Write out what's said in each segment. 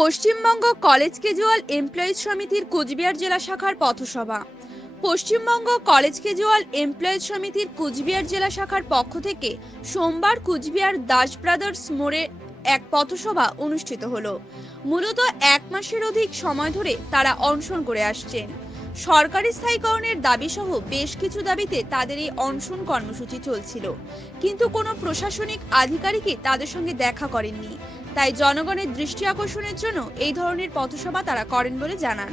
Paschimbanga college casual employees সমিতির কোচবিহার জেলা শাখার পথসভা। পশ্চিমবঙ্গ কলেজ কেজুয়াল এমপ্লয়িজ সমিতির কুচবিহার জেলা শাখার পক্ষ থেকে সোমবার কুচবিহার দাস ব্রাদার্স মোড়ে এক পথসভা অনুষ্ঠিত হলো। মূলত এক মাসের অধিক সময় ধরে তারা অনশন করে আসছেন। সরকারি স্থায়ীকরণের দাবি সহ বেশ কিছু দাবিতে তাদের এই অনশন কর্মসূচি চলছিল। কিন্তু কোনো প্রশাসনিক আধিকারিকই তাদের সঙ্গে দেখা করেননি। তাই জনগণের দৃষ্টি আকর্ষণের জন্য এই ধরনের পথসভা তারা করেন বলে জানান।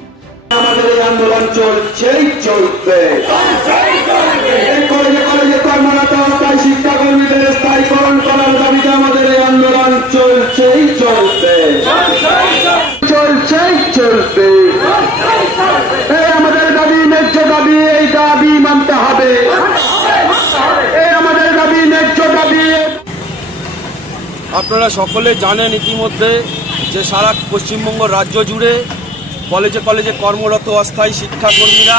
চলছেই চলবে। চলছেই চলবে। আপনারা সকলে জানেন ইতিমধ্যে যে সারা পশ্চিমবঙ্গ রাজ্য জুড়ে কলেজে কলেজে কর্মরত অস্থায়ী শিক্ষাকর্মীরা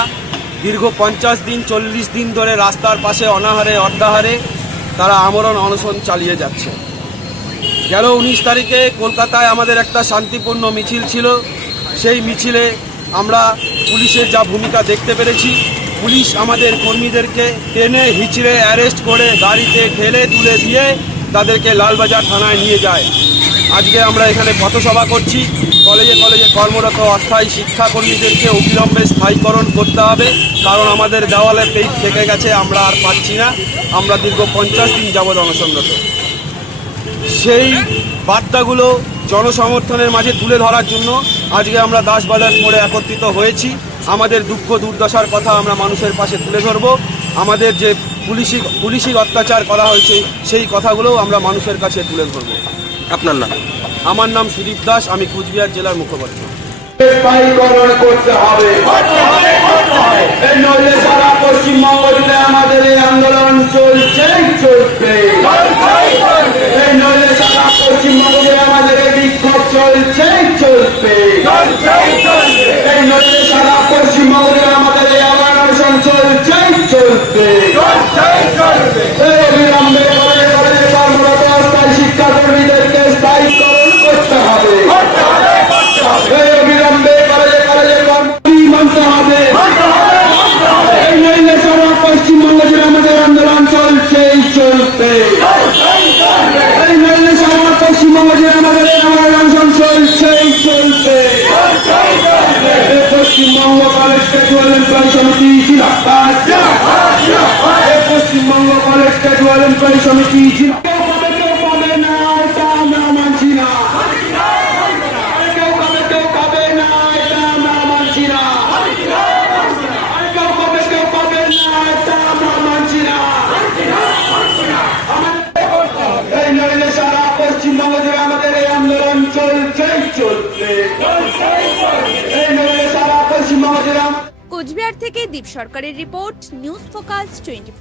দীর্ঘ পঞ্চাশ দিন, চল্লিশ দিন ধরে রাস্তার পাশে অনাহারে, অর্ধাহারে তারা আমরণ অনশন চালিয়ে যাচ্ছে। গেল উনিশ তারিখে কলকাতায় আমাদের একটা শান্তিপূর্ণ মিছিল ছিল। সেই মিছিলে আমরা পুলিশের যা ভূমিকা দেখতে পেরেছি। পুলিশ আমাদের কর্মীদেরকে টেনে হিচড়ে অ্যারেস্ট করে গাড়িতে ঠেলে তুলে দিয়ে তাদেরকে লালবাজার থানায় নিয়ে যায়। আজকে আমরা এখানে পথসভা করছি। কলেজে কলেজে কর্মরত অস্থায়ী শিক্ষাকর্মীদেরকে অবিলম্বে স্থায়ীকরণ করতে হবে। কারণ আমাদের দেওয়ালে পেট থেকে গেছে, আমরা আর পাচ্ছি না। আমরা দীর্ঘ পঞ্চাশ দিন যাবৎ অনশনরত। সেই বার্তাগুলো জনসমর্থনের মাঝে তুলে ধরার জন্য আজকে আমরা দাসবাজার মোড়ে একত্রিত হয়েছি। আমাদের দুঃখ দুর্দশার কথা আমরা মানুষের পাশে তুলে ধরব। আমাদের যে পুলিশি পুলিশি অত্যাচার করা হয়েছে সেই কথাগুলোও আমরা মানুষের কাছে তুলে ধরব। আপনার নাম? আমার নাম সুদীপ দাস আমি কুচবিহার জেলার মুখপাত্র। করতে হবে। এই সারা পশ্চিমবঙ্গ জুড়ে আমাদের এই আন্দোলন চলছেই চলবে নইলে সারা পশ্চিমবঙ্গ জুড়ে আমাদের এই বিক্ষোভ চলছেই চলবে নইলে সারা পশ্চিমবঙ্গ চলবে পশ্চিমবঙ্গ জুড়ে আমাদের কোচবিহার থেকে দীপ সরকারের রিপোর্ট নিউজ ফোকাস টোয়েন্টি